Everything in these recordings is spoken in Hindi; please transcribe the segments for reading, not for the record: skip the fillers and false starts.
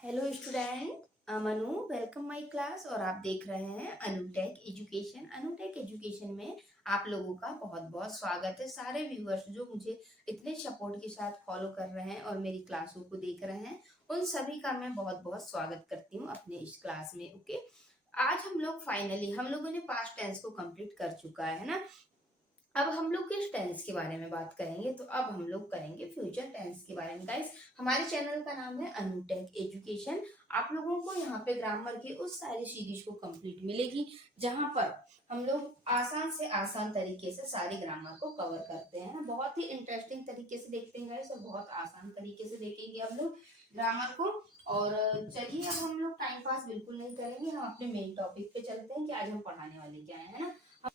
Hello student, Manu welcome my class. और आप देख रहे हैं अनुटेक एजुकेशन। अनुटेक एजुकेशन में आप लोगों का बहुत बहुत स्वागत है। सारे व्यूअर्स जो मुझे इतने सपोर्ट के साथ फॉलो कर रहे हैं और मेरी क्लासों को देख रहे हैं, उन सभी का मैं बहुत बहुत स्वागत करती हूँ अपने इस क्लास में। ओके, आज हम लोग फाइनली हम लोगों ने पास्ट टेंस को कंप्लीट कर चुका है ना। अब हम लोग किस टेंस के बारे में बात करेंगे, तो अब हम लोग करेंगे फ्यूचर टेंस के बारे में। गाइस, हमारे चैनल का नाम है अनुटेक एजुकेशन। आप लोगों को यहाँ पे ग्रामर की उस सारी सीरीज को कंप्लीट मिलेगी जहाँ पर हम लोग आसान से आसान तरीके से सारी ग्रामर को कवर करते हैं ना। बहुत ही इंटरेस्टिंग तरीके से देखते हैं गाइस, और बहुत आसान तरीके से देखेंगे हम लोग ग्रामर को। और चलिए, अब हम लोग टाइम पास बिल्कुल नहीं करेंगे, हम अपने मेन टॉपिक पे चलते हैं कि आज हम पढ़ाने वाले क्या है ना।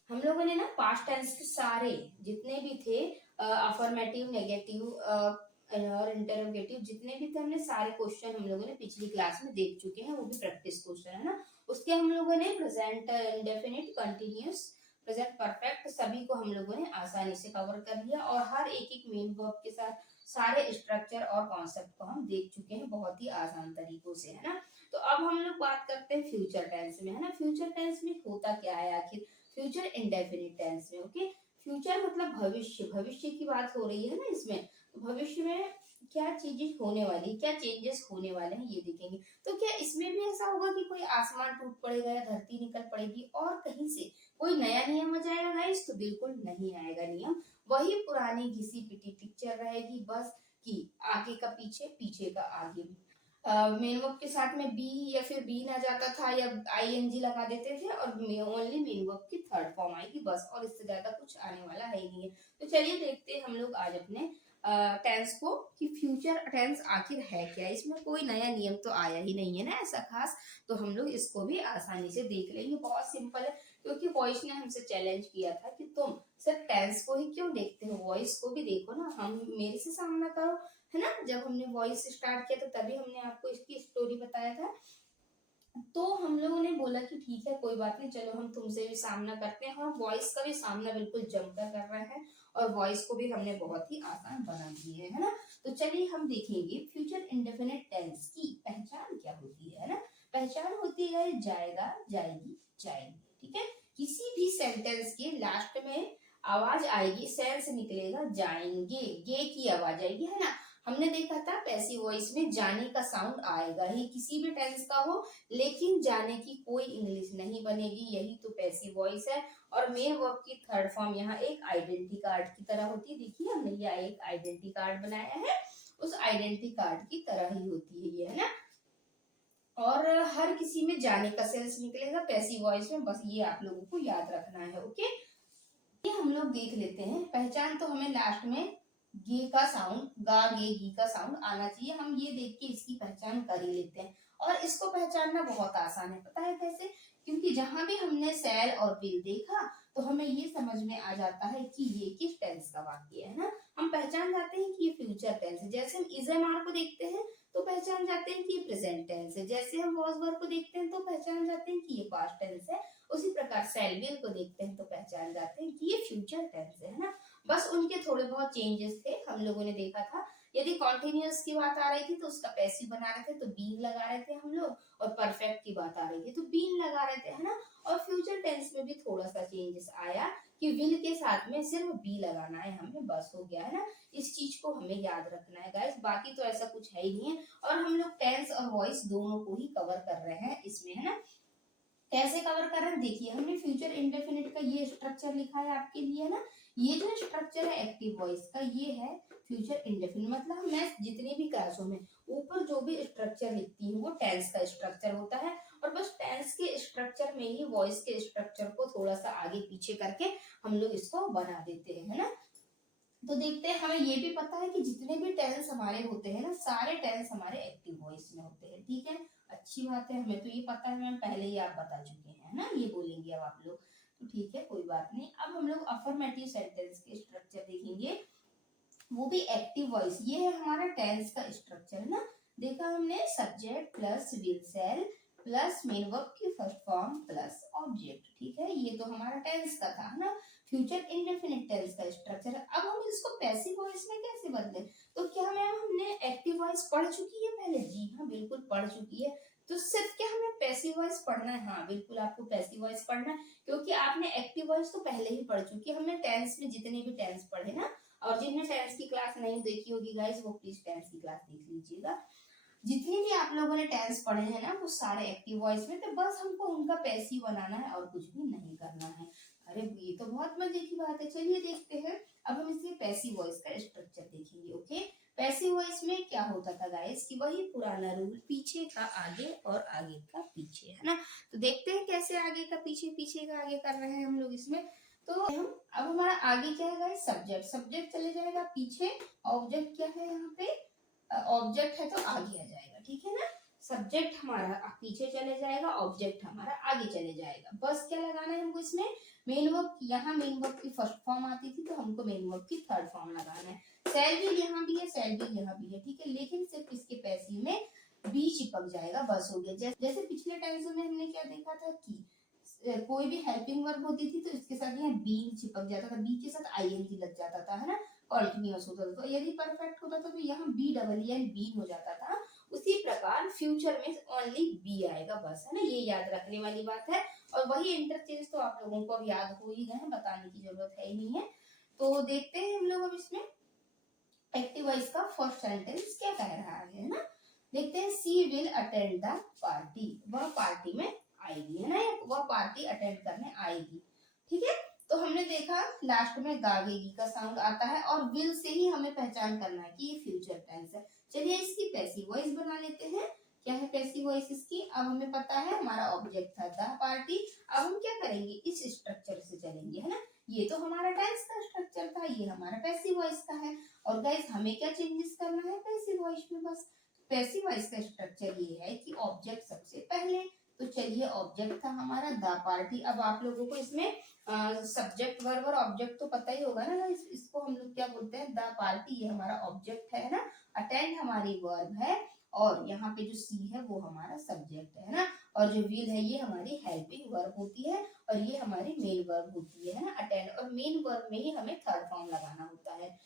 हम लोगों ने ना पास्ट टेंस के सारे जितने भी थे, अफर्मेटिव, नेगेटिव और इंटरोगेटिव, जितने भी थे हमने सारे क्वेश्चन हम लोगों ने पिछली क्लास में देख चुके हैं। वो भी प्रैक्टिस क्वेश्चन है ना। उसके हम लोगों ने present indefinite, continuous, present perfect सभी को हम लोगों ने आसानी से कवर कर लिया, और हर एक एक मेन वर्ब के साथ सारे स्ट्रक्चर और कॉन्सेप्ट को हम देख चुके हैं बहुत ही आसान तरीकों से, है ना। तो अब हम लोग बात करते हैं फ्यूचर टेंस में, है ना। फ्यूचर टेंस में होता क्या है आखिर। फ्यूचर इंडेफिनिट टेंस में, ओके। फ्यूचर मतलब भविष्य, भविष्य की बात हो रही है ना इसमें। तो भविष्य में क्या चीजें होने वाली, क्या चेंजेस होने वाले हैं, ये देखेंगे। तो क्या इसमें भी ऐसा होगा कि कोई आसमान टूट पड़ेगा या धरती निकल पड़ेगी और कहीं से कोई नया नियम आ जाएगा गाइस? तो बिल्कुल नहीं आएगा नियम। वही पुरानी घिसी पिटी पिक्चर रहेगी बस, कि आगे का पीछे, पीछे का आगे। मेन वर्ब के साथ में बी या फिर बी ना जाता था, या आईएनजी लगा देते थे, और ओनली मेन वर्ब की थर्ड फॉर्म आएगी बस, और इससे ज्यादा कुछ आने वाला है ही नहीं है। तो चलिए देखते हैं हम लोग आज अपने टेंस को, कि फ्यूचर टेंस आखिर है क्या। इसमें कोई नया नियम तो आया ही नहीं है ना ऐसा खास। तो हम लोग इसको भी आसानी से देख लेंगे, बहुत सिंपल है। क्योंकि वॉइस ने हमसे चैलेंज किया था कि तुम सिर्फ टेंस को ही क्यों देखते हो, वॉइस को भी देखो ना, हम मेरे से सामना करो, है ना। जब हमने वॉइस स्टार्ट किया तो तभी हमने आपको इसकी स्टोरी बताया था। तो हम लोगों ने बोला कि ठीक है, कोई बात नहीं, चलो हम तुमसे भी सामना करते हैं, और वॉइस का भी सामना बिल्कुल जमकर कर रहे हैं, और वॉइस को भी हमने बहुत ही आसान बना दिए है ना। तो चलिए हम देखेंगे फ्यूचर इंडेफिनिट टेंस की पहचान क्या होती है ना। पहचान होती है जाएगा, जाएगी, जाएंगे, ठीक है। किसी भी सेंटेंस के लास्ट में आवाज आएगी, सेंस निकलेगा जाएंगे, गे की आवाज आएगी, है ना। हमने देखा था पैसिव वॉइस में जाने का साउंड आएगा ही, किसी भी टेंस का हो, लेकिन जाने की कोई इंग्लिश नहीं बनेगी, यही तो पैसिव वॉइस है। और मेन वर्ब की थर्ड फॉर्म यहाँ एक आइडेंटिटी कार्ड की तरह होती है। देखिए हमने यहाँ एक आइडेंटिटी कार्ड बनाया है, उस आइडेंटिटी कार्ड की तरह ही होती है ये, है ना। और हर किसी में जाने का सेंस निकलेगा पैसिव वॉइस में, बस ये आप लोगों को याद रखना है, ओके। ये हम लोग देख लेते हैं। पहचान तो हमें लास्ट में गे का साउंड, गा गे गी का साउंड आना चाहिए, हम ये देख के इसकी पहचान कर ही लेते हैं। और इसको पहचानना बहुत आसान है, पता है कैसे? क्योंकि जहां भी हमने सैल और विल देखा, तो हमें ये समझ में आ जाता है कि ये किस टेंस का वाक्य है ना। हम पहचान जाते हैं कि ये फ्यूचर टेंस है। जैसे हम इज एम आर को देखते हैं तो पहचान जाते हैं कि ये प्रेजेंट टेंस है। जैसे हम वॉज वर्ब को देखते हैं तो पहचान जाते हैं कि ये पास्ट टेंस है। उसी प्रकार सेल विल को देखते हैं तो पहचान जाते हैं कि ये फ्यूचर टेंस है ना। बस उनके थोड़े बहुत चेंजेस थे, हम लोगों ने देखा था। यदि कॉन्टिन्यूअस की बात आ रही थी तो उसका पैसिव बना रहे थे तो बीन लगा रहे थे हम लोग, और परफेक्ट की बात आ रही थी तो बीन लगा रहे थे, है ना। और फ्यूचर टेंस में भी थोड़ा सा चेंजेस आया कि विल के साथ में सिर्फ बी लगाना है हमें, बस हो गया, है ना। इस चीज को हमें याद रखना है गाइस, बाकी तो ऐसा कुछ है ही नहीं है। और हम लोग टेंस और वॉइस दोनों को ही कवर कर रहे हैं इसमें, है ना। कैसे कवर कर रहे हैं देखिए, हमने फ्यूचर इंडेफिनिट का ये स्ट्रक्चर लिखा है आपके लिए ना। ये जो स्ट्रक्चर है एक्टिव वॉइस का, ये है फ्यूचर इंडेफिनिट। मतलब मैं जितनी भी क्लासों में ऊपर जो भी स्ट्रक्चर लिखती हूँ वो टेंस का स्ट्रक्चर होता है, और बस टेंस के स्ट्रक्चर में ही वॉइस के स्ट्रक्चर को थोड़ा सा आगे पीछे करके हम लोग इसको बना देते हैं, है ना। तो देखते हैं, हमें ये भी पता है कि जितने भी टेंस हमारे होते हैं ना, सारे टेंस हमारे एक्टिव वॉइस में होते हैं, ठीक है। अच्छी बात है, हमें तो ये पता है, मैम पहले ही आप बता चुके हैं ना, ये बोलेंगे अब आप लोग, तो ठीक है कोई बात नहीं। अब हम लोग अफर्मेटिव सेंटेंस के स्ट्रक्चर देखेंगे, वो भी एक्टिव वॉइस। ये है हमारा टेंस का स्ट्रक्चर, है ना। देखा हमने, subject plus will shall plus main verb की फर्स्ट फॉर्म प्लस ऑब्जेक्ट, ठीक है। ये तो हमारा टेंस का था, है ना। फ्यूचर इंडेफिनिट टेंस का स्ट्रक्चर है। अब हम इसको पैसिव वॉइस में कैसे बदले? तो क्या मैम हमने एक्टिव वॉइस वॉइस पढ़ चुकी है पहले? जी हाँ, बिल्कुल पढ़ चुकी है। तो सिर्फ क्या हमें पैसिव वॉइस पढ़ना है? हाँ, बिल्कुल आपको पैसिव वॉइस पढ़ना है, क्योंकि आपने एक्टिव वॉइस तो पहले ही पढ़ चुकी है। हमने टेंस में जितने भी टेंस पढ़े ना, और जिनने टेंस की क्लास नहीं देखी होगी गाइस, वो प्लीज टेंस की क्लास देख लीजिएगा। जितने भी आप लोगों ने टेंस पढ़े हैं ना, वो सारे एक्टिव वॉइस में थे। बस हमको उनका पैसिव बनाना है और कुछ भी नहीं करना है। अरे ये तो बहुत मजे की बात है। चलिए देखते हैं। अब हम इसलिए पैसिव वॉइस का स्ट्रक्चर देखेंगे। ओके, पैसिव वॉइस में क्या होता था गाइस कि वही पुराना रूल, पीछे का आगे और आगे का पीछे, है ना। तो देखते हैं कैसे आगे का पीछे, पीछे का आगे कर रहे हैं हम लोग इसमें। तो हम अब हमारा आगे क्या है गाइस? सब्जेक्ट। सब्जेक्ट चले जाएगा पीछे, ऑब्जेक्ट क्या है यहाँ पे? ऑब्जेक्ट है तो आगे आ जाएगा, ठीक है ना। सब्जेक्ट हमारा पीछे चले जाएगा, ऑब्जेक्ट हमारा आगे चले जाएगा। बस क्या लगाना है हमको इसमें? Main verb. यहाँ मेन वर्ब की फर्स्ट फॉर्म आती थी, तो हमको मेन वर्ब की थर्ड फॉर्म लगाना है। सेल भी यहाँ भी है, सेल भी यहाँ भी है, ठीक है। लेकिन सिर्फ इसके पैसिव में बी चिपक जाएगा, बस हो गया। जैसे पिछले टेंस में हमने क्या देखा था कि कोई भी हेल्पिंग वर्ब होती थी तो इसके साथ यहाँ बी चिपक जाता था, बी के साथ आईएनजी लग जाता था, है ना। कंटिन्यूअस होता था। तो यदि परफेक्ट होता था तो यहाँ बी डबल एन बीन हो जाता था। उसी प्रकार फ्यूचर में ओनली बी आएगा, बस, है ना। ये याद रखने वाली बात है। और वही इंटरचेंज तो आप लोगों को अब याद हो ही गए, बताने की जरूरत है ही नहीं है। तो देखते हैं हम लोग अब इसमें एक्टिव वॉइस का फर्स्ट सेंटेंस क्या कह रहा है ना। देखते हैं। She will attend the party. वह पार्टी में आएगी, है ना। वह पार्टी अटेंड करने आएगी, ठीक है। तो हमने देखा लास्ट में गागेगी का साउंड आता है, और विल से ही हमें पहचान करना है कि ये फ्यूचर टेंस है। चलिए इसकी पैसिव वॉइस बना लेते हैं। क्या है पैसिव वॉइस इसकी? अब हमें पता है हमारा ऑब्जेक्ट था द पार्टी। अब हम क्या करेंगे? इस स्ट्रक्चर से चलेंगे, है ना। ये तो हमारा टेंस का स्ट्रक्चर था, ये हमारा पैसिव वॉइस का है। और गाइस हमें क्या चेंजेस करना है पैसिव वॉइस में? बस पैसिव वॉइस का स्ट्रक्चर ये है कि ऑब्जेक्ट सबसे पहले। तो चलिए ऑब्जेक्ट था हमारा द पार्टी। अब आप लोगों को इसमें सब्जेक्ट वर्ब और ऑब्जेक्ट तो पता ही होगा ना। इसको हम लोग क्या बोलते हैं? द पार्टी, ये हमारा ऑब्जेक्ट है ना। अटेंड हमारी वर्ब है, और यहाँ पे जो सी है वो हमारा सब्जेक्ट है ना। और जो विल है ये हमारी हेल्पिंग वर्ब होती है, और ये हमारी मेन वर्ब होती है ना। अटेंड और मेन वर्ब में ही हमें थर्ड फॉर्म लगाना होता है।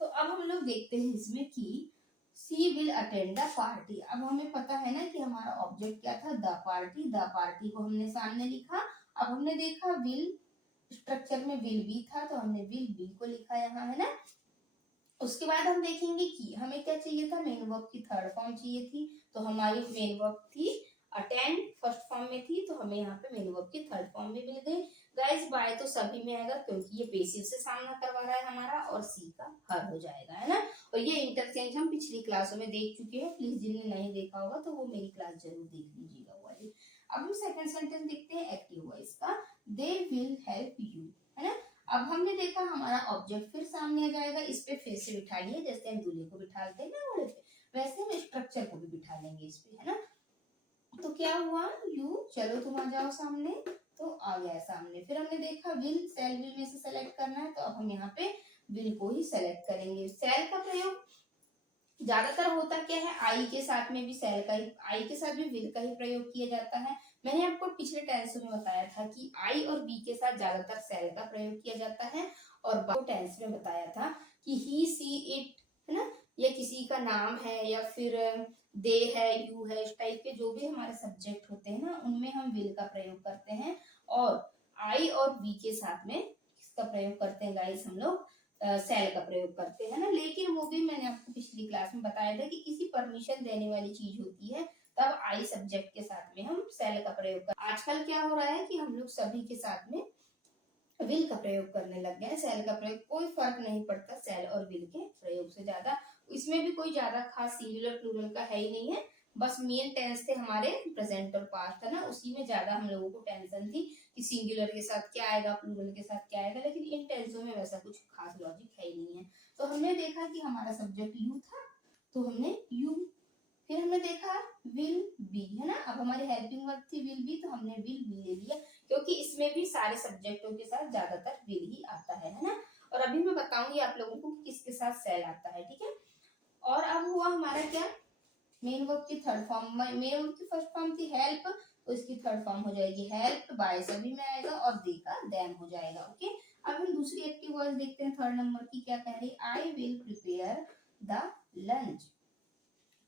तो अब हम लोग देखते हैं इसमें कि सी विल अटेंड द पार्टी। अब हमें पता है ना कि हमारा ऑब्जेक्ट क्या था? The party. द पार्टी को हमने सामने लिखा। अब हमने देखा विल स्ट्रक्चर में विल बी था, तो हमने विल बी को लिखा यहाँ, है ना। उसके बाद हम देखेंगे कि हमें क्या चाहिए था? मेन वर्ब की थर्ड फॉर्म चाहिए थी। तो हमारी मेन वर्ब थी अटेंड, फर्स्ट फॉर्म में थी, तो हमें यहाँ पे मेन वर्ब की थर्ड फॉर्म भी मिल गई। गाइस बाय तो सभी में आएगा, क्योंकि ये पेसिव से सामना करवा रहा है हमारा, और सी का हर हो जाएगा, है ना। और ये इंटरचेंज हम पिछली क्लासों में देख चुके हैं। प्लीज जिन्हें नहीं देखा होगा तो वो मेरी क्लास जरूर देख लीजिएगा वाली। अब हम सेकंड सेंटेंस देखते हैं एक्टिव वॉइस का। दे विल हेल्प यू, है ना। अब हमने देखा हमारा ऑब्जेक्ट फिर सामने आ जाएगा। इस पे फिर से बिठा लिए, जैसे हम दूल्हे को बिठाते हैं ना घोड़े पे, वैसे हम स्ट्रक्चर को भी बिठा लेंगे इस पे, है ना। तो क्या हुआ? यू, चलो तुम आ जाओ सामने। तो आ गया सामने। फिर हमने देखा विल, सेल विल में से सेलेक्ट करना है, तो अब हम यहाँ पे विल को ही सेलेक्ट करेंगे। सेल का प्रयोग ज्यादातर होता क्या है? आई के साथ में भी सेल का ही, आई के साथ भी विल का ही प्रयोग किया जाता है। मैंने आपको पिछले टेंस में बताया था कि आई और बी के साथ ज्यादातर सेल का प्रयोग किया जाता है। और टेंस में बताया था कि ही सी इट, है ना। या किसी का नाम है, या फिर दे है, यू है, इस टाइप के जो भी हमारे सब्जेक्ट होते हैं ना, उनमें हम विल का प्रयोग करते हैं। और आई और बी के साथ में किसका प्रयोग करते हैं गाइस? हम लोग सेल का प्रयोग करते हैं ना। लेकिन वो भी मैंने आपको पिछली क्लास में बताया था कि किसी परमिशन देने वाली चीज होती है, तब आई सब्जेक्ट के साथ में हम सेल का प्रयोग कर। आजकल क्या हो रहा है कि हम लोग सभी के साथ में विल का प्रयोग करने लग गए हैं। सेल का प्रयोग कोई फर्क नहीं पड़ता सेल और विल के प्रयोग से ज्यादा। इसमें भी कोई ज्यादा खास सिंगुलर प्लूरल का है ही नहीं है। बस मेन टेंस थे हमारे प्रेजेंट और पास्ट, है ना। उसी में ज्यादा हम लोगों को टेंशन थी कि सिंगुलर के साथ क्या आएगा, प्लूरल के साथ क्या आएगा। लेकिन इन टेंसों में वैसा कुछ खास लॉजिक है ही नहीं है। तो हमने देखा कि हमारा सब्जेक्ट यू था, तो हमने यू। फिर हमने देखा विल बी, है ना। अब हमारी हेल्पिंग वर्ब थी विल बी, तो हमने विल बी ले लिया, क्योंकि इसमें भी सारे सब्जेक्टों के साथ ज्यादातर विल ही आता है ना। और अभी मैं बताऊंगी आप लोगों को कि किसके साथ सेल आता है, ठीक है। और अब हुआ हमारा क्या? मेन वर्ब की थर्ड फॉर्म। मेन वर्ब की फर्स्ट फॉर्म थी हेल्प, तो इसकी थर्ड फॉर्म हो जाएगी हेल्प बाय, सभी में आएगा, और दे का देम हो जाएगा। ओके, अब हम दूसरी एक्टिव वॉइस देखते हैं थर्ड नंबर की क्या कह रही है। I will prepare the lunch.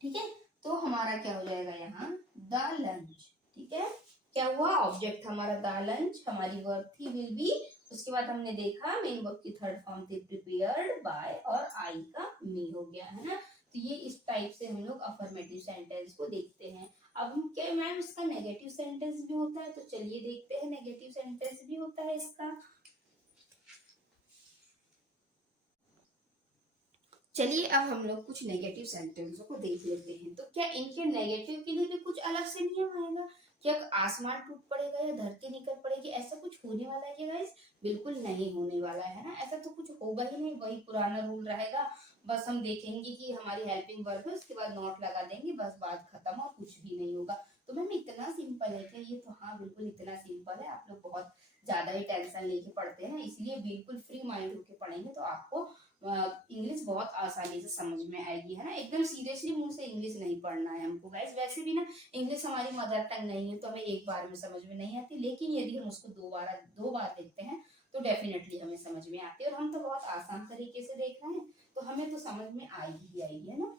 ठीक है, तो हमारा क्या हो जाएगा यहाँ द लंच। ठीक है, क्या हुआ, ऑब्जेक्ट हमारा द लंच, हमारी वर्ब थी विल बी, उसके बाद हमने देखा मेन वर्ब की थर्ड फॉर्म थी प्रिपेयर्ड बाय, और आई का मी हो गया है ना। तो ये इस टाइप से हम लोग अफर्मेटिव सेंटेंस को देखते हैं। अब हम क्या मैम इसका नेगेटिव सेंटेंस भी होता है, तो चलिए देखते हैं नेगेटिव सेंटेंस भी होता है इसका। चलिए अब हम लोग कुछ नेगेटिव सेंटेंसों को देख लेते हैं। तो क्या इनके नेगेटिव के लिए भी कुछ अलग से नियम आएगा? क्या आसमान टूट पड़ेगा या धरती निकल पड़ेगी, ऐसा कुछ होने वाला है क्या गाइस? बिल्कुल नहीं होने वाला है ना, ऐसा तो कुछ होगा ही नहीं, वही पुराना रूल रहेगा। बस हम देखेंगे कि हमारी हेल्पिंग वर्ब है, उसके बाद नॉट लगा देंगे, बस बात खत्म और कुछ भी नहीं होगा। तो मैम इतना सिंपल है क्या ये? तो हाँ बिल्कुल इतना सिंपल है। आप लोग बहुत ज्यादा ही टेंशन लेके पढ़ते हैं, इसलिए बिल्कुल फ्री माइंड होके पढ़ेंगे तो आपको इंग्लिश बहुत आसानी से समझ में आएगी, है ना। एकदम सीरियसली मुंह से इंग्लिश नहीं पढ़ना है हमको गाइस। वैसे भी ना इंग्लिश हमारी मदर टंग नहीं है, तो हमें एक बार में समझ में नहीं आती, लेकिन यदि हम उसको दो बार देखते हैं तो डेफिनेटली हमें समझ में आती है। और हम तो बहुत आसान तरीके से देख रहे हैं, तो हमें तो समझ में आएगी ही आएगी, है ना।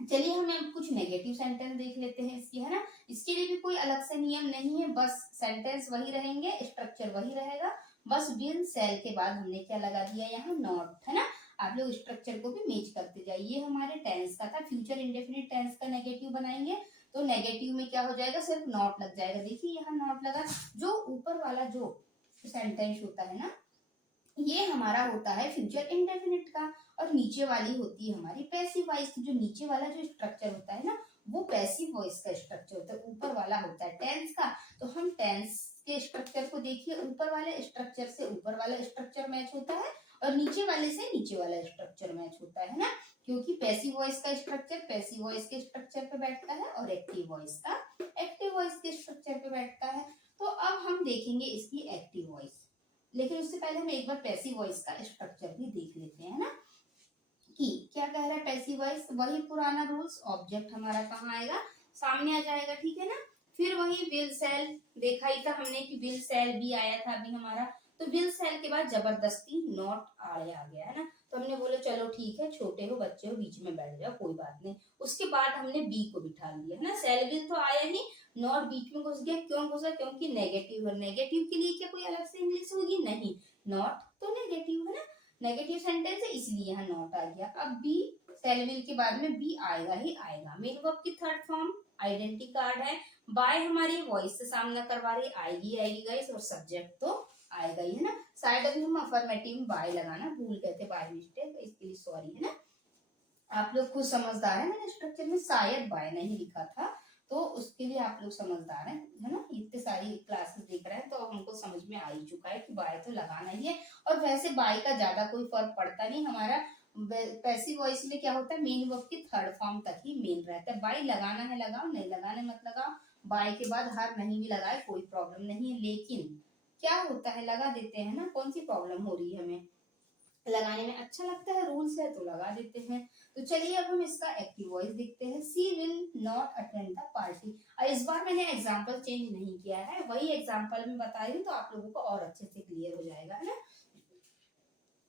चलिए हम अब कुछ नेगेटिव सेंटेंस देख लेते हैं इसकी, है ना। इसके लिए भी कोई अलग से नियम नहीं है, बस सेंटेंस वही रहेंगे, स्ट्रक्चर वही रहेगा। बस विल सेल के बाद हमने क्या लगा दिया यहाँ नॉट, है ना। आप लोग स्ट्रक्चर को भी मैच करते जाइए। हमारे टेंस का था, फ्यूचर इंडेफिनिट टेंस का नेगेटिव बनाएंगे, तो नेगेटिव में क्या हो जाएगा, सिर्फ नॉट लग जाएगा। देखिए यहाँ नॉट लगा, जो ऊपर वाला जो सेंटेंस होता है ना, ये हमारा होता है फ्यूचर इंडेफिनिट का, और नीचे वाली होती है हमारी पैसिव वॉइस। जो नीचे वाला जो स्ट्रक्चर होता है ना, वो पैसिव वॉइस का स्ट्रक्चर होता है, ऊपर वाला होता है टेंस का। तो हम टेंस के स्ट्रक्चर को देखिए, ऊपर वाले स्ट्रक्चर से ऊपर वाला स्ट्रक्चर मैच होता है, और नीचे वाले से नीचे वाला स्ट्रक्चर मैच होता है ना। क्योंकि पैसिव वॉइस का स्ट्रक्चर पैसिव वॉइस के स्ट्रक्चर पे बैठता है, और एक्टिव वॉइस का एक्टिव वॉइस के स्ट्रक्चर पे बैठता है। तो अब हम देखेंगे इसकी एक्टिव वॉइस, लेकिन उससे पहले हम एक बार पैसिव वॉइस का स्ट्रक्चर भी देख लेते हैं ना, कि क्या कह रहा है पैसिव वॉइस। वही पुराना रूल्स, ऑब्जेक्ट हमारा कहाँ आएगा, सामने आ जाएगा, ठीक है ना। फिर वही विल सेल देखा ही था हमने कि विल सेल भी आया था अभी हमारा। तो विल सेल के बाद जबरदस्ती नॉट आड़े आ गया, है ना। तो हमने बोले चलो ठीक है, छोटे हो बच्चे हो बीच में बैठ जाओ, कोई बात नहीं। उसके बाद हमने बी को बिठा लिया, है ना। सेल विल तो आया ही, नॉट बीच में घुस गया। क्यों घुसा? क्योंकि नेगेटिव है। नेगेटिव के लिए क्या कोई अलग से इंग्लिश होगी? नहीं, नॉट तो नेगेटिव है ना, नेगेटिव सेंटेंस है, इसलिए यहाँ नॉट आ गया। अब बी, सेल विल के बाद में बी आएगा ही आएगा। मेन वर्ब की थर्ड फॉर्म आइडेंटिटी कार्ड है। बाय हमारी वॉइस से सामना करवा रही, आएगी आएगी गाइस, और सब्जेक्ट तो आएगा ही, है ना। शायद अभी हम अफर्मेटिव में बाय लगाना भूल गए थे बाय मिस्टेक, इसके लिए सॉरी, है ना। आप लोग खुद समझदार है, मैंने स्ट्रक्चर में शायद बाय नहीं लिखा था, तो उसके लिए आप लोग समझदार हैं, है ना। इतने सारी क्लासेस देख रहे हैं तो हमको समझ में आ ही चुका है कि बाय तो लगाना ही है। और वैसे बाय का ज्यादा कोई फर्क पड़ता नहीं, हमारा पैसिव वॉइस में क्या होता है, मेन वर्ब की थर्ड फॉर्म तक ही मेन रहता है। बाय लगाना है लगाओ, नहीं लगाना है मत लगाओ। बाय के बाद हर नहीं भी लगाए कोई प्रॉब्लम नहीं है, लेकिन क्या होता है लगा देते हैं ना, कौन सी प्रॉब्लम हो रही है हमें, लगाने में अच्छा लगता है, रूल्स है तो लगा देते हैं। तो चलिए अब हम इसका एक्टिव वॉइस देखते हैं। She will not attend the party. और इस बार मैंने एग्जांपल चेंज नहीं किया है, वही एग्जांपल में बता रही हूँ, तो आप लोगों को और अच्छे से क्लियर हो जाएगा, है ना।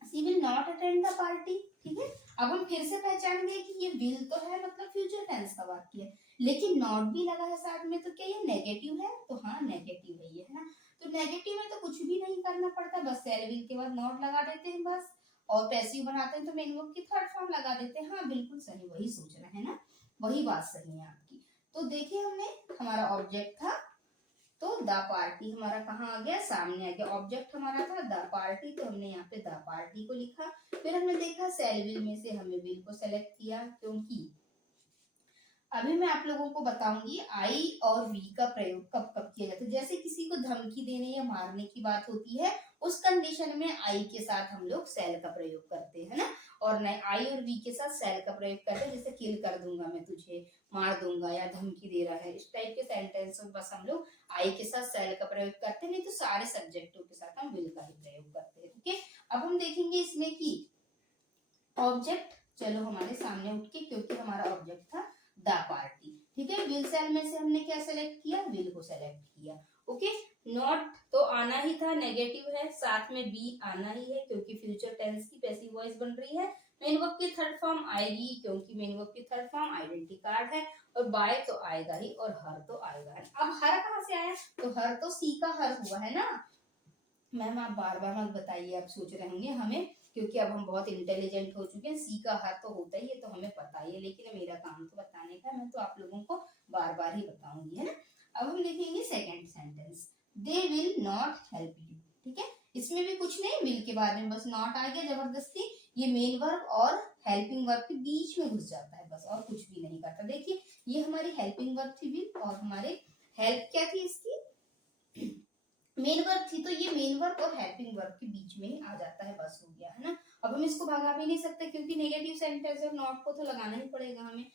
She will not attend the party, ठीक है। अब हम फिर से पहचान गए कि ये विल तो है, मतलब फ्यूचर टेंस का वाक्य है, लेकिन नॉट भी लगा है साथ में, तो क्या ये नेगेटिव है? तो हाँ नेगेटिव है ये, है ना। तो नेगेटिव में तो कुछ भी नहीं करना पड़ता, बस सेल विल के बाद नॉट लगा देते हैं बस। और पैसिव बनाते हैं तो मेन वर्ब की थर्ड फॉर्म लगा देते हैं। हाँ बिल्कुल सही, वही सोचना है ना, वही बात सही है आपकी। तो देखिए हमने, हमारा ऑब्जेक्ट था, तो द पार्टी हमारा कहाँ आ गया, सामने आ गया। ऑब्जेक्ट हमारा था द पार्टी, तो हमने यहाँ पे द पार्टी को लिखा। फिर हमने देखा सेल विल में से हमें विल को सेलेक्ट किया, क्योंकि अभी मैं आप लोगों को बताऊंगी आई और वी का प्रयोग कब कब किया जाता है। जैसे किसी को धमकी देने या मारने की बात होती है, उस कंडीशन में आई के साथ हम लोग सेल का प्रयोग करते हैं ना। और नहीं, आई और वी के साथ सेल का प्रयोग करते हैं, जैसे किल कर दूंगा मैं तुझे, मार दूंगा, या धमकी दे रहा है, इस टाइप के सेंटेंस में बस हम लोग आई के साथ सेल का प्रयोग करते हैं, नहीं तो सारे सब्जेक्टों के साथ हम विल का ही प्रयोग करते हैं। ठीक है, अब हम देखेंगे इसमें कि ऑब्जेक्ट, चलो हमारे सामने उठ के, क्योंकि हमारा ऑब्जेक्ट था द पार्टी, ठीक है। विल सेल में से हमने क्या सेलेक्ट किया, विल को सेलेक्ट किया। ओके, नॉट तो आना ही था, नेगेटिव है, साथ में बी आना ही है, क्योंकि फ्यूचर टेंस की पैसिव वॉइस बन रही है, मेन वर्ब की थर्ड फॉर्म आएगी क्योंकि मेन वर्ब की थर्ड फॉर्म आइडेंटिटी कार्ड है, और बाय तो आएगा ही और हर तो आएगा ही। अब हर कहाँ से आया, तो हर तो सी का हर हुआ है ना। मैम आप बार बार मत बताइए, आप सोच रहे होंगे हमें, क्योंकि अब हम बहुत इंटेलिजेंट हो चुके हैं, सी का हर तो होता ही है तो हमें पता ही है, लेकिन मेरा काम तो बताने का, मैं तो आप लोगों को बार बार ही बताऊंगी, है ना। अब हम लिखेंगे second sentence, they will not help you. ठीक है, इसमें भी कुछ नहीं, विल के बारे में बस नॉट आ गया जबरदस्ती, ये मेन वर्ब और हेल्पिंग वर्ब के बीच में घुस जाता है बस, और कुछ भी नहीं करता। देखिए ये हमारी हेल्पिंग वर्ब थी विल, और हमारे हेल्प क्या थी इसकी, मेन वर्ब थी, तो ये मेन वर्ब और हेल्पिंग वर्ब के बीच में ही आ जाता है, बस हो गया, है ना। अब हम इसको भगा भी नहीं सकते क्योंकि नेगेटिव सेंटेंस और नॉट को तो लगाना ही पड़ेगा हमें।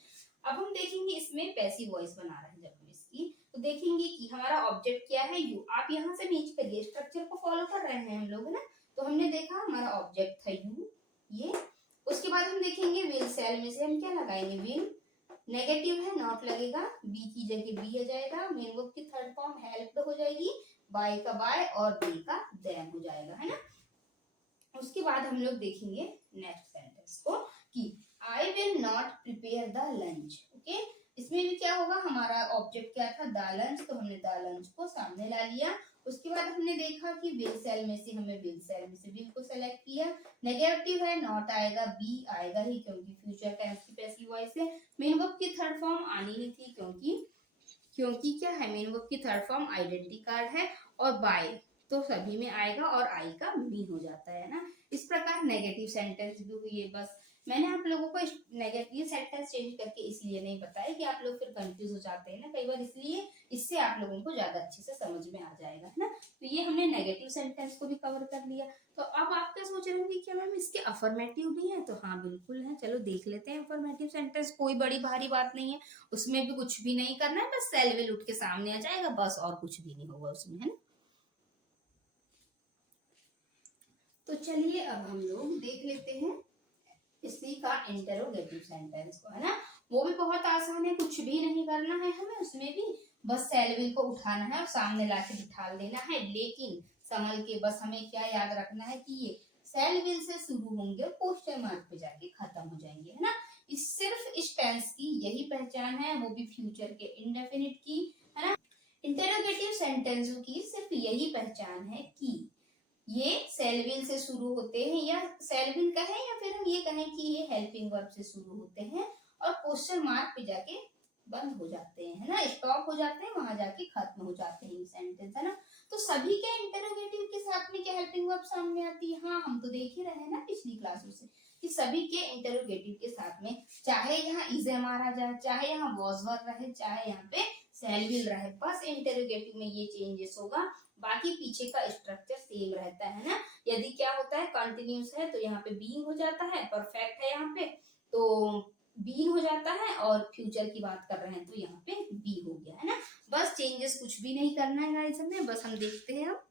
अब हम देखेंगे इसमें पैसिव वॉइस बना रहे हैं जब हम इसकी, तो देखेंगे कि हमारा ऑब्जेक्ट क्या है, यू। आप यहाँ से नीचे करिए, स्ट्रक्चर को फॉलो कर रहे हैं हम लोग, है ना। तो हमने देखा हमारा ऑब्जेक्ट था यू, ये। उसके बाद हम देखेंगे विल, सेल में से हम क्या लगाएंगे, विल नेगेटिव है, नॉट लगेगा, बी की जगह बी आ जाएगा, मेन वर्ब की थर्ड फॉर्म हेल्प हो जाएगी, बाय का बाय और दे का देन हो जाएगा, है ना। उसके बाद हम लोग देखेंगे नेक्स्ट सेंटेंस को कि I will not prepare the lunch. Okay, इसमें भी क्या होगा, हमारा ऑब्जेक्ट क्या था, द लंच, तो हमने द लंच को सामने ला लिया। उसके बाद हमने देखा कि विल सेल में से हमें विल सेल में से विल को सेलेक्ट किया, नेगेटिव है, नॉट आएगा, बी आएगा ही क्योंकि फ्यूचर टेंस की पैसिव वॉइस है। मेन वर्ब की थर्ड फॉर्म आनी ही थी क्योंकि क्या है, मेन वर्ब की थर्ड फॉर्म आइडेंटिटी कार्ड है, और बाय तो सभी में आएगा और आई का मी हो जाता है ना। इस प्रकार नेगेटिव सेंटेंस भी हुई है। बस मैंने आप लोगों को नेगेटिव सेंटेंस चेंज करके इसलिए नहीं बताया कि आप लोग फिर कंफ्यूज हो जाते हैं ना कई बार, इसलिए इससे आप लोगों को ज्यादा अच्छे से समझ में आ जाएगा, है ना। तो ये हमने नेगेटिव सेंटेंस को भी कवर कर लिया। तो अब आप क्या सोच रहे होंगे, क्या मैम इसके अफर्मेटिव भी है, तो हाँ बिल्कुल है, चलो देख लेते हैं अफर्मेटिव सेंटेंस, कोई बड़ी भारी बात नहीं है, उसमें भी कुछ भी नहीं करना है, बस सेल विल उठ के सामने आ जाएगा बस, और कुछ भी नहीं होगा उसमें, है ना। तो चलिए अब हम लोग देख लेते हैं इसी का इंटरोगेटिव सेंटेंस को, है ना। वो भी बहुत आसान है, कुछ भी नहीं करना है हमें उसमें भी, बस सेल विल को उठाना है और सामने लाके बिठा देना है, लेकिन संभल के, बस हमें क्या याद रखना है कि ये सेल विल से शुरू होंगे और क्वेश्चन मार्क पे जाके खत्म हो जाएंगे, है ना। इस सिर्फ इस टेंस की यही पहचान है, वो भी फ्यूचर के इंडेफिनिट की, है ना। इंटरोगेटिव सेंटेंसों की सिर्फ यही पहचान है कि ये सेलविल से शुरू होते हैं, या सेलविल कहें या फिर हम ये कहें कि ये हेल्पिंग वर्ब से शुरू होते हैं और क्वेश्चन मार्क पे जाके बंद हो जाते हैं, है ना, स्टॉप हो जाते हैं, वहां जाके खत्म हो जाते हैं सेंटेंस, है ना। तो सभी के इंटरोगेटिव के साथ में क्या हेल्पिंग वर्ब सामने आती है, हाँ हम तो देख ही रहे हैं ना पिछली क्लासों से कि सभी के इंटरोगेटिव के साथ में, चाहे यहाँ इज मारा जाए, चाहे यहाँ वॉज वर्ब रहे, चाहे यहाँ पे सेलविल रहे, बस इंटरोगेटिव में ये चेंजेस होगा, बाकी पीछे का स्ट्रक्चर सेम रहता है ना। यदि क्या होता है, कंटिन्यूस है तो यहाँ पे बीइंग हो जाता है, परफेक्ट है यहाँ पे तो बीइंग हो जाता है, और फ्यूचर की बात कर रहे हैं तो यहाँ पे बी हो गया, है ना। बस चेंजेस कुछ भी नहीं करना है गाइस हमें, बस हम देखते हैं, अब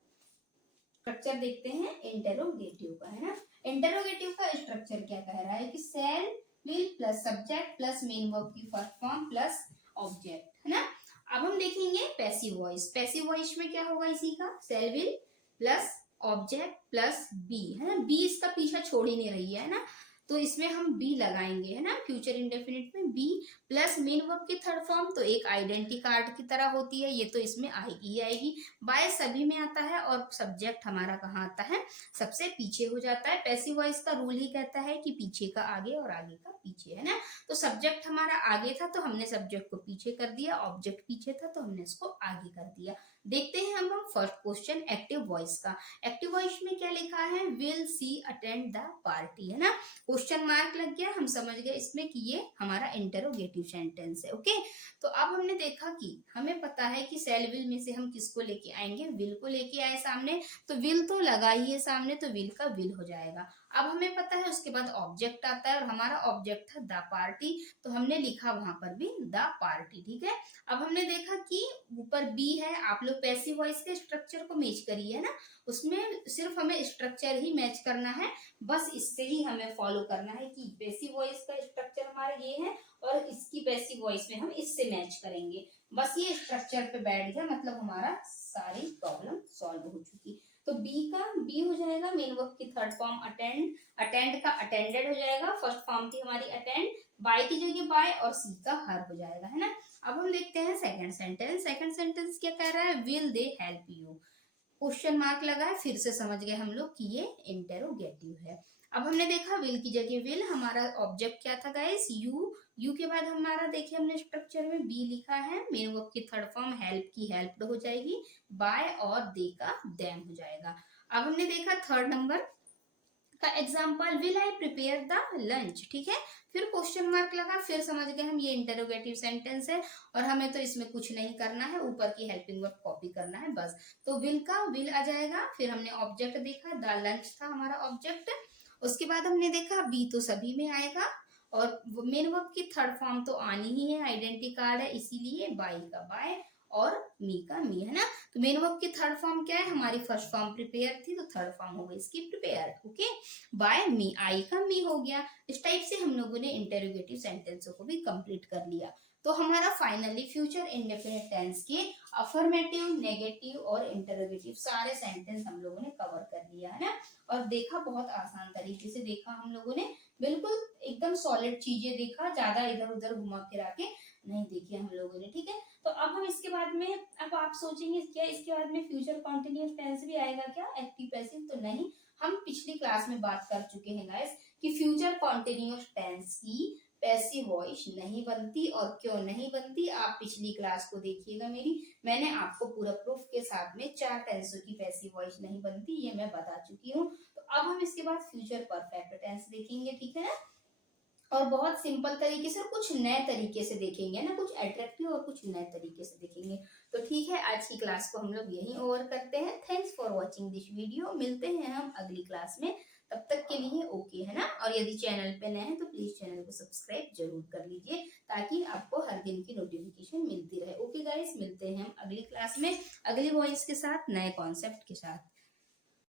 स्ट्रक्चर देखते हैं इंटरोगेटिव का, है ना। इंटरोगेटिव का स्ट्रक्चर क्या कह रहा है कि shall will plus subject plus main verb की फर्स्ट फॉर्म प्लस ऑब्जेक्ट, है ना। अब हम देखेंगे पैसिव वॉइस, पैसिव वॉइस में क्या होगा, इसी का shall will plus object plus be, है ना, बी इसका पीछा छोड़ ही नहीं रही है ना, तो इसमें हम बी लगाएंगे, है ना, फ्यूचर इंडेफिनिट में बी प्लस मेन वर्ब की थर्ड फॉर्म, तो एक आइडेंटिटी कार्ड की तरह होती है, ये तो इसमें आएगी ही आएगी, बाय सभी में आता है, और सब्जेक्ट हमारा कहाँ आता है, सबसे पीछे हो जाता है। पैसिव वॉइस का रूल ही कहता है कि पीछे का आगे और आगे का पीछे, है ना। तो सब्जेक्ट हमारा आगे था तो हमने सब्जेक्ट को पीछे कर दिया, ऑब्जेक्ट पीछे था तो हमने इसको आगे कर दिया। देखते हैं हम फर्स्ट क्वेश्चन एक्टिव वॉइस का। एक्टिव वॉइस में क्या लिखा है, will see attend the party, है ना, क्वेश्चन मार्क लग गया, हम समझ गए इसमें कि ये हमारा इंटरोगेटिव सेंटेंस है। ओके, तो अब हमने देखा कि हमें पता है कि सेल विल में से हम किसको लेके आएंगे, विल को लेके आए सामने, तो विल तो लगा ही है सामने, तो विल का विल हो जाएगा। अब हमें पता है उसके बाद ऑब्जेक्ट आता है, और हमारा ऑब्जेक्ट था द पार्टी, तो हमने लिखा वहां पर भी द पार्टी, ठीक है। अब हमने देखा कि ऊपर बी है, आप लोग पैसिव वॉइस के स्ट्रक्चर को मैच करिए, है ना, उसमें सिर्फ हमें स्ट्रक्चर ही मैच करना है, बस इससे ही हमें फॉलो करना है कि पैसिव वॉइस का स्ट्रक्चर हमारा ये है, और इसकी पैसिव वॉइस में हम इससे मैच करेंगे, बस ये स्ट्रक्चर पे बैठ गया, मतलब हमारा सारी प्रॉब्लम सॉल्व हो चुकी। तो बी हो जाएगा मेन वर्ब की थर्ड फॉर्म अटेंड, अटेंड का अटेंडेड हो जाएगा, फर्स्ट फॉर्म थी हमारी अटेंड, बाय की जगह बाय, और सी का हर हो जाएगा, है ना। अब हम देखते हैं सेकंड सेंटेंस। सेकंड सेंटेंस क्या कह रहा है, will they help you, question mark लगा है, फिर से समझ गए हम लोग कि ये इंटेरोगेटिव है। अब हमने देखा विल की जगह विल, हमारा ऑब्जेक्ट क्या था गाइस, यू, यू के बाद हमारा देखिए हमने स्ट्रक्चर में बी लिखा है, मेन वर्ब की थर्ड फॉर्म हेल्प की हेल्प्ड हो जाएगी, बाय और दे का देम हो जाएगा। अब हमने देखा थर्ड नंबर का example, will I prepare the lunch, ठीक है, फिर क्वेश्चन मार्क लगा, फिर समझ गए हम ये इंटरोगेटिव सेंटेंस है और हमें तो इसमें कुछ नहीं करना है, ऊपर की हेल्पिंग वर्ब कॉपी करना है बस। तो विल का विल आ जाएगा, फिर हमने ऑब्जेक्ट देखा, द लंच था हमारा ऑब्जेक्ट, उसके बाद हमने देखा बी तो सभी में आएगा, और मेन वर्ब की थर्ड फॉर्म तो आनी ही है, आइडेंटिटी कार्ड है, इसीलिए बाई का बाय और मी का मी, है ना। तो मेन वर्ब की थर्ड फॉर्म क्या है, हमारी फर्स्ट फॉर्म प्रिपेयर थी, तो थर्ड फॉर्म हो गई इसकी प्रिपेयर, ओके, बाय मी, आई का मी हो गया। इस टाइप से हम लोगों ने इंटेरोगेटिव सेंटेंसों को भी कंप्लीट कर लिया। तो हमारा फाइनली फ्यूचर इंडेफिनिट टेंस के अफर्मेटिव, नेगेटिव और इंटेरोगेटिव सारे सेंटेंस हम लोगों ने कवर कर लिया, है ना। और देखा बहुत आसान तरीके से देखा हम लोगों ने, बिल्कुल एकदम सॉलिड चीजें देखा, ज्यादा इधर उधर घुमा फिरा के नहीं देखी हम लोगों ने, ठीक है। तो अब हम इसके बाद में, अब आप सोचेंगे क्या इसके बाद में फ्यूचर कॉन्टिन्यूअस टेंस भी आएगा क्या, एक्टिव पैसिव, तो नहीं, हम पिछली क्लास में बात कर चुके हैं गाइस कि फ्यूचर कॉन्टिन्यूअस टेंस की पैसिव वॉइस नहीं बनती, और क्यों नहीं बनती आप पिछली क्लास को देखिएगा मेरी, मैंने आपको पूरा प्रूफ के साथ में 4 टेंसों की पैसिव वॉइस नहीं बनती ये मैं बता चुकी हूँ। तो अब हम इसके बाद फ्यूचर परफेक्ट टेंस देखेंगे, ठीक है ना, और बहुत सिंपल तरीके से और कुछ नए तरीके से देखेंगे ना, कुछ अट्रैक्टिव और कुछ नए तरीके से देखेंगे। तो ठीक है, आज की क्लास को हम लोग यहीं ओवर करते हैं। Thanks for watching this video, मिलते हैं हम अगली क्लास में, तब तक के लिए ओके, है ना। और यदि चैनल पे नए हैं तो प्लीज चैनल को सब्सक्राइब जरूर कर लीजिए, ताकि आपको हर दिन की नोटिफिकेशन मिलती रहे। ओके गाइस, मिलते हैं हम अगली क्लास में अगली वॉइस के साथ, नए कॉन्सेप्ट के साथ।